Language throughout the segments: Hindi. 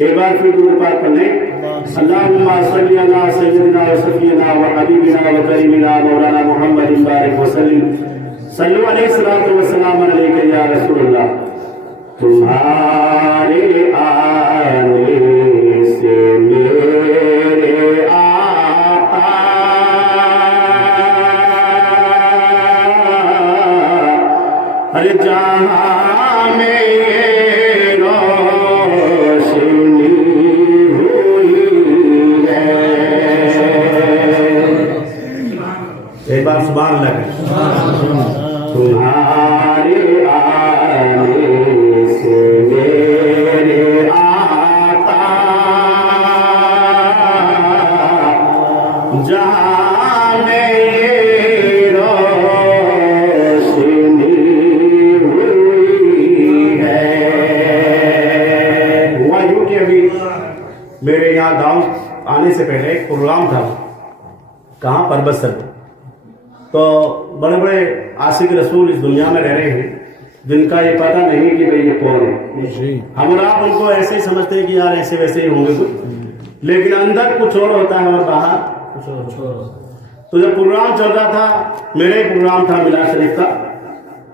एक बार फिर दुरूद पाक पढ़ने। अल्लाहुम्मा सल्ली अला सय्यिदिना व सफीना व हबीबिना व करीमिना मौलाना मुहम्मदिन बारिक व सल्लिम सल्लु अलैहि सलातु व सलाम अलैका या रसूलल्लाह। तुम्हारे आने से मेरे आका हर जहां में रोशनी हुई है। एक बार सुभान अल्लाह करें। तुम्हारे आने से मेरे आका जहां में रोशनी हुई है। हुआ यूं कि अभी मेरे यहाँ गांव आने से पहले एक प्रोग्राम था। कहाँ? परबतसर। तो बड़े बड़े आशिक रसूल इस दुनिया में रह रहे हैं जिनका ये पता नहीं कि भाई ये कौन है। हम और आप उनको ऐसे ही समझते हैं कि यार ऐसे वैसे ही होंगे कुछ, लेकिन अंदर कुछ और होता है और बाहर कुछ और। तो जब प्रोग्राम चल रहा था, मेरा ही प्रोग्राम था मिलाद शरीफ का,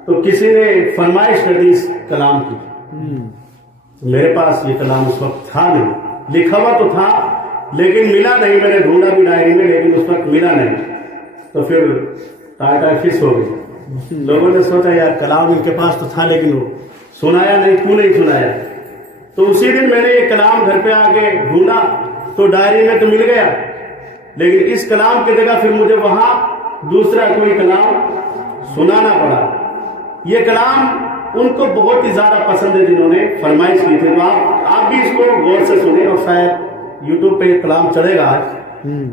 तो किसी ने फरमाइश कर दी इस कलाम की। तो मेरे पास ये कलाम उस वक्त था नहीं, लिखा हुआ तो था लेकिन मिला नहीं। मैंने ढूंढा भी डायरी में लेकिन उस वक्त मिला नहीं। तो फिर टाटा फिक्स हो गई। लोगों ने सोचा यार कलाम इनके पास तो था लेकिन वो सुनाया नहीं, क्यों नहीं सुनाया। तो उसी दिन मैंने ये कलाम घर पे आके ढूंढा तो डायरी में तो मिल गया, लेकिन इस कलाम की जगह फिर मुझे वहां दूसरा कोई कलाम सुनाना पड़ा। ये कलाम उनको बहुत ही ज्यादा पसंद है जिन्होंने फरमाइश की थी। तो आप भी इसको गौर से सुने और शायद यूट्यूब पे ये कलाम चढ़ेगा आज,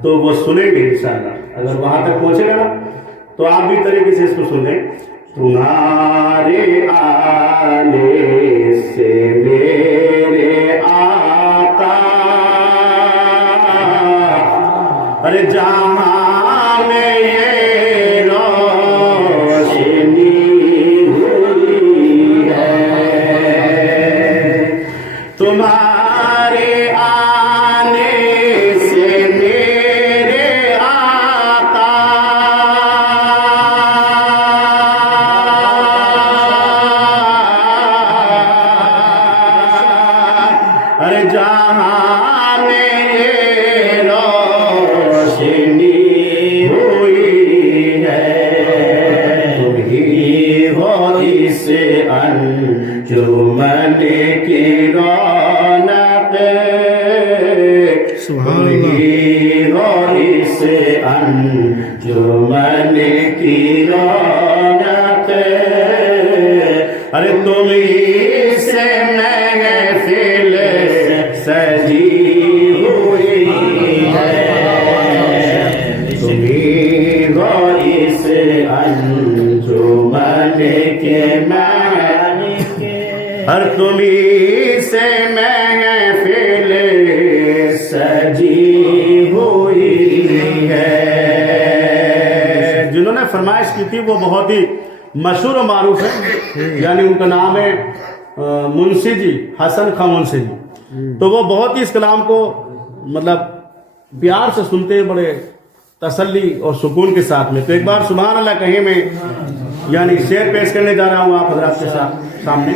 तो वो सुनेंगे इंशाअल्लाह। अगर वहां तक पहुंचेगा ना तो आप भी तरीके से इसको सुने। तुम्हारे आने से मेरे आका अरे जहां में ये रोशनी हुई है। तुम्हारे आने से मेरे आका अरे जहां में ये रोशनी हुई है। तुम ही हो इस अंजुमन की रौनक, तुम ही हो इस अंजुमन की रौनक। अरे तुम ही से महफिल सजी हुई है। तुम ही हो इस अंजुमन के मालिक, हर तुम ही से महफिल सजी हुई है। जिन्होंने फरमाइश की थी वो बहुत ही मशहूर और मारूफ है, यानी उनका नाम है मुंशी जी, हसन खां मुंशी जी। तो वो बहुत ही इस कलाम को मतलब प्यार से सुनते हैं, बड़े तसल्ली और सुकून के साथ में। तो एक बार सुभान अल्लाह कहें। मैं यानी शेर पेश करने जा रहा हूँ आप हजरात के सामने।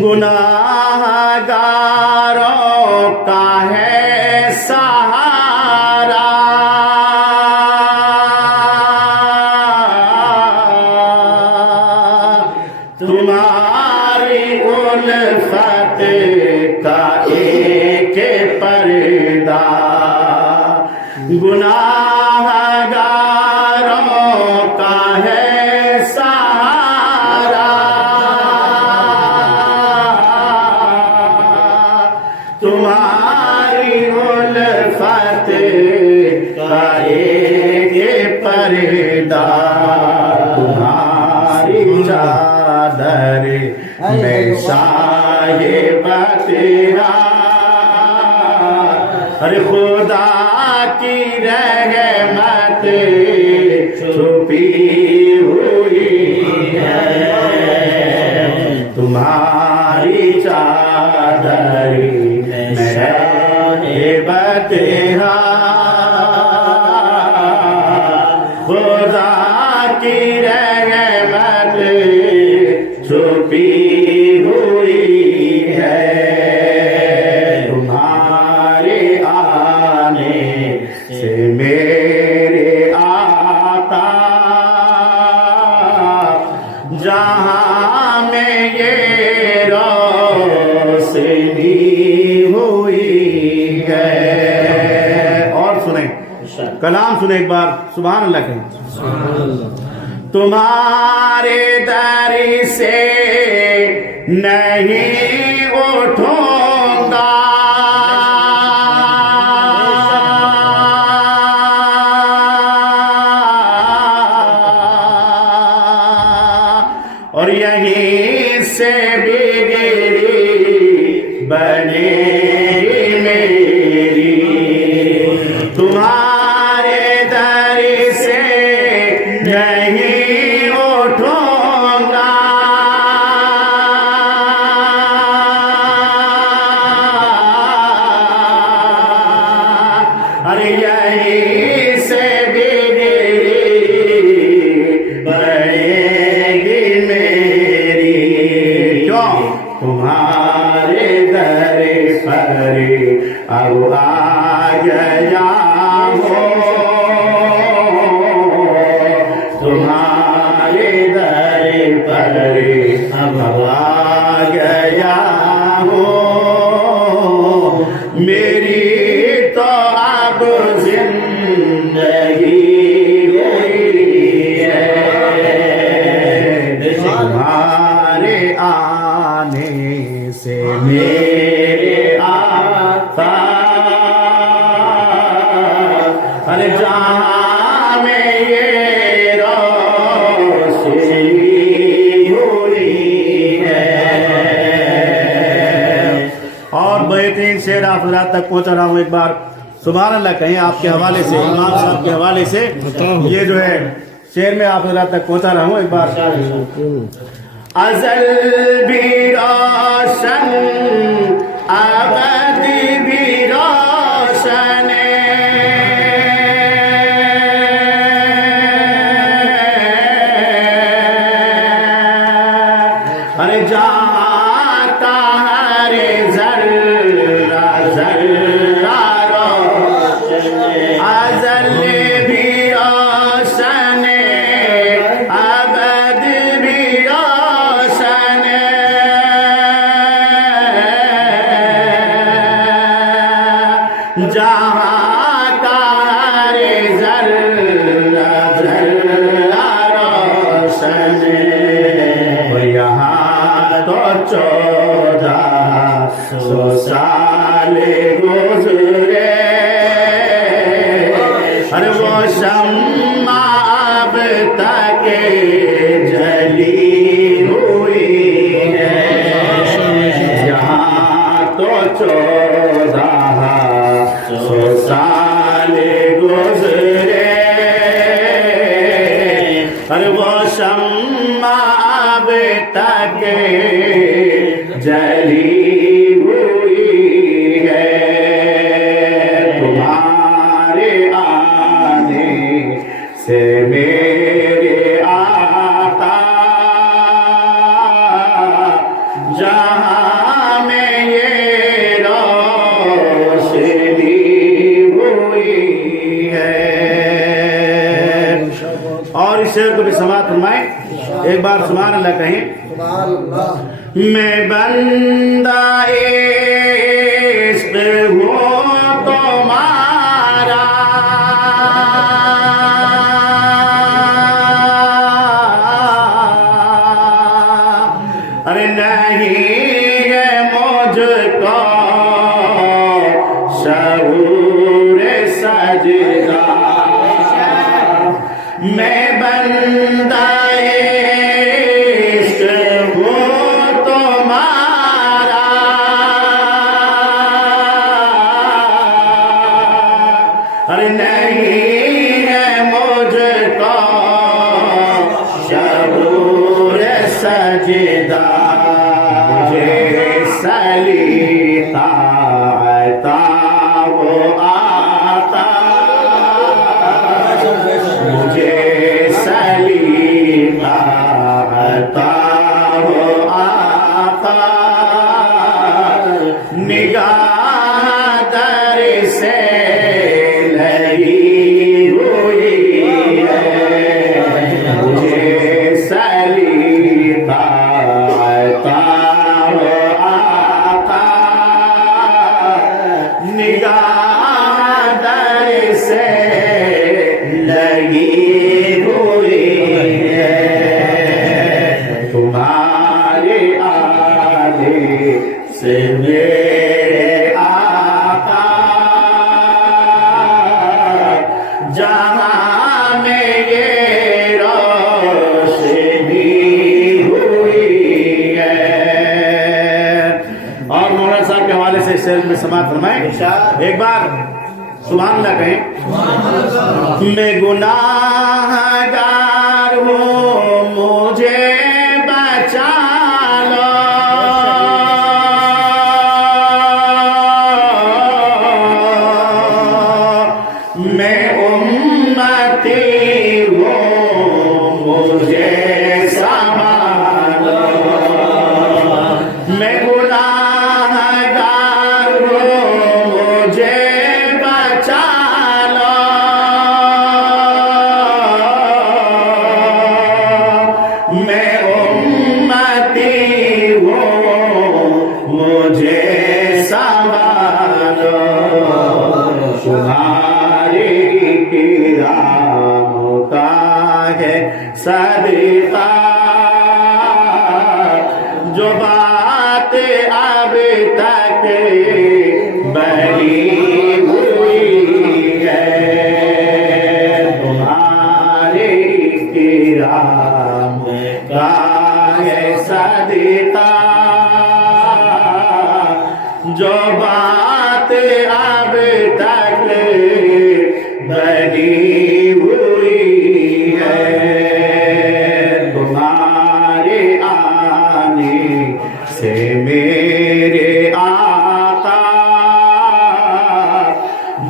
गुनाहगारों का है सहारा, तुम्हारी उल्फत का एक पर्दा। गुनाहगारों का है सहारा, तुम्हारी उल्फत का एक पर्दा। तुम्हारी चादर में साहिब तेरा, अरे खुदा की रहमत छुपी हुई है। तुम्हारी चादर में हुई है। और सुने, कलाम सुने एक बार, सुभान अल्लाह कहें। तुम्हारे दर से नहीं उठूंगा, और यहीं से बिगड़ी बनेगी मेरी। तुम्हारे दर से नहीं उठूंगा, अरे यहीं से बिगड़ी बनेगी मेरी। क्यों? तुम्हारे दर पर अब आ गया हो, तुम्हारे दर पर अब आ गया हो। मेरी तो अब जिंदगी हुई है, तुम्हारे आने से मेरे आता। अरे जहाँ में ये रोशनी हुई है। और बेहतरीन शेर आप हज़रात तक पहुंचा रहा हूँ, एक बार सुभान अल्लाह कहें। आपके हवाले से, इमाम साहब के हवाले से ये जो है शेर में आप हज़रात तक पहुंचा रहा हूँ एक बार। अज़ल भी रोशन अबद भी रोशन, अरे जाता हरे जर्रा जर्रा रोशन। अज़ल भी रोशन अबद भी रोशन, जहाँ का हरे जर्रा जर्रा रोशन। यहाँ तो 1400 साल गुजरे, अरे वो शम्मा अब तक जली हुई है। यहाँ तो 1400 साल गुजरे, अरे वो शम्मा अब तक जली हुई है। तुम्हारे आने से मेरे आता, जहाँ में ये रोशनी हुई है। और इस शेर को भी समाप्त फरमाएं एक बार, सुभान अल्लाह कहें। मैं बंदा इश्क हूँ तुम्हारा, अरे नहीं है मुझको शऊर सजदा। मैं बंदा इश्क हूँ तुम्हारा, अरे नहीं है मुझको शऊर सजदा। मुझे सलीता आता वो आता, मुझे सलीता आता वो आता। निगाह दर से लगी हुई है, मुझे सलीता आता वो आता। समाप्त फरमाए। एक बार सुभान अल्लाह कहें। मैं गुनाहगार हूँ, मुझे बचा लो। मैं उम्मती हूँ, मुझे संभालो। मैं गुनाहगार हूँ, मुझे बचा लो। मैं उम्मती हूँ, मुझे संभालो। तुम्हारी किरामता है सदका, जो बात अब तक बनी हुई है। तुम्हारी किरामता है सदका, जो बात अब तक बनी हुई है। तुम्हारे आने से मेरे आका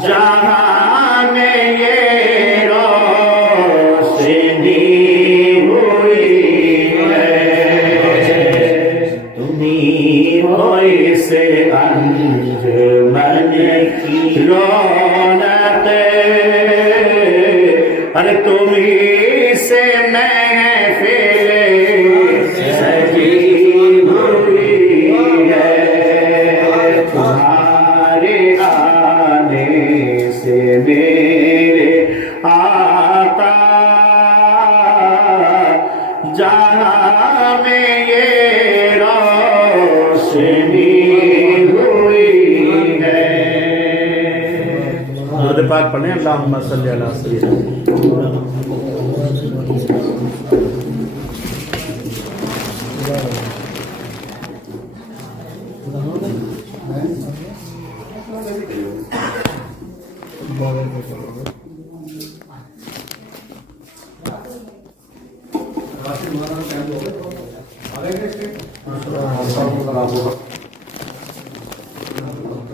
जहां में ये रोशनी हुई है। तुम्हीं हो इसे अंजुमन की रौनक, अरे तुम्हीं से महफिल सजी हुई है। तुम्हारे आने से मेरे आका जहां में ये रोशनी हुई है। दुरूद पाक पढ़ें। अल्लाहुम्मा सल्ली अला सय्यिदिना।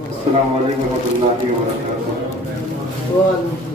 अस्सलाम वालेकुम रहमतुल्लाहि व बरकातुहू।